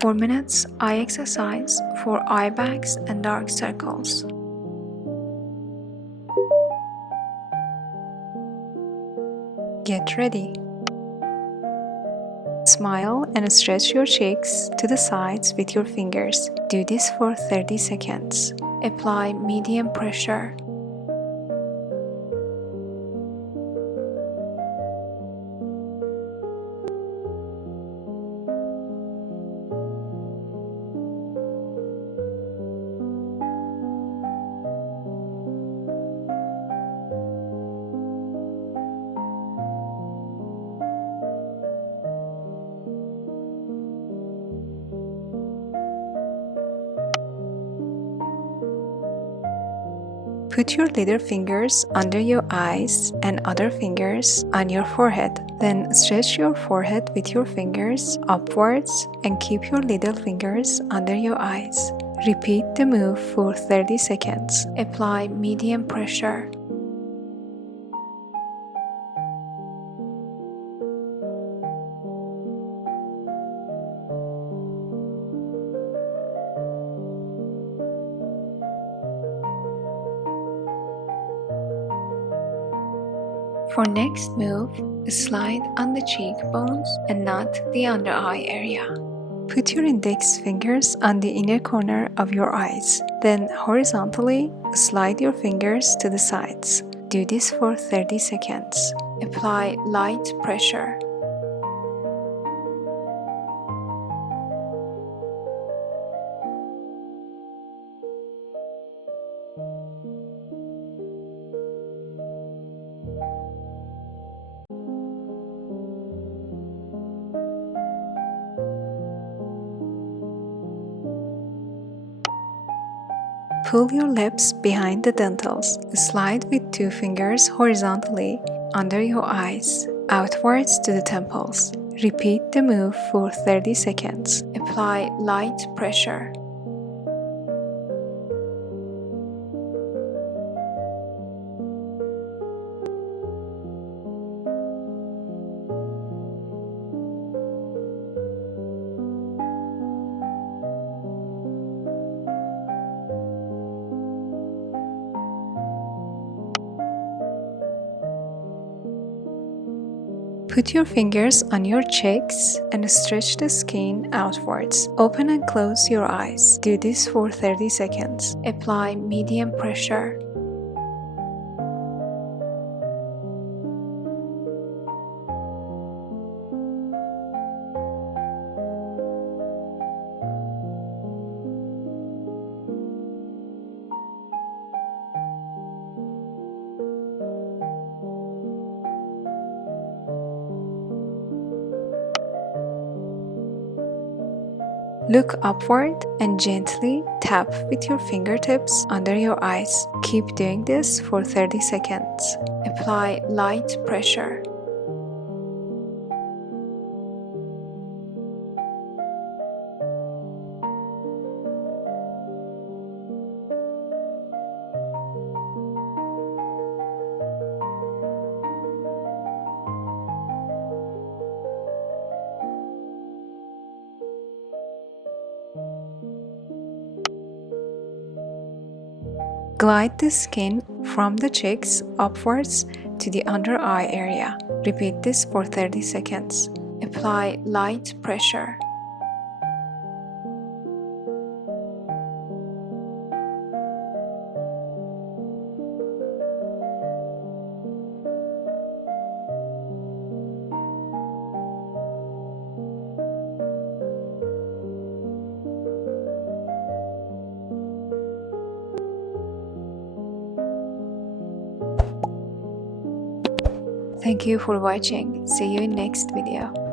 4 minutes eye exercise for eye bags and dark circles. Get ready. Smile and stretch your cheeks to the sides with your fingers. Do this for 30 seconds. Apply medium pressure. Put your little fingers under your eyes and other fingers on your forehead. Then stretch your forehead with your fingers upwards and keep your little fingers under your eyes. Repeat the move for 30 seconds. Apply medium pressure. For next move, slide on the cheekbones and not the under eye area. Put your index fingers on the inner corner of your eyes. Then horizontally slide your fingers to the sides. Do this for 30 seconds. Apply light pressure. Pull your lips behind the dentals. Slide with 2 fingers horizontally under your eyes, outwards to the temples. Repeat the move for 30 seconds. Apply light pressure. Put your fingers on your cheeks and stretch the skin outwards. Open and close your eyes. Do this for 30 seconds. Apply medium pressure. Look upward and gently tap with your fingertips under your eyes. Keep doing this for 30 seconds. Apply light pressure. Glide the skin from the cheeks upwards to the under eye area. Repeat this for 30 seconds. Apply light pressure. Thank you for watching. See you in next video.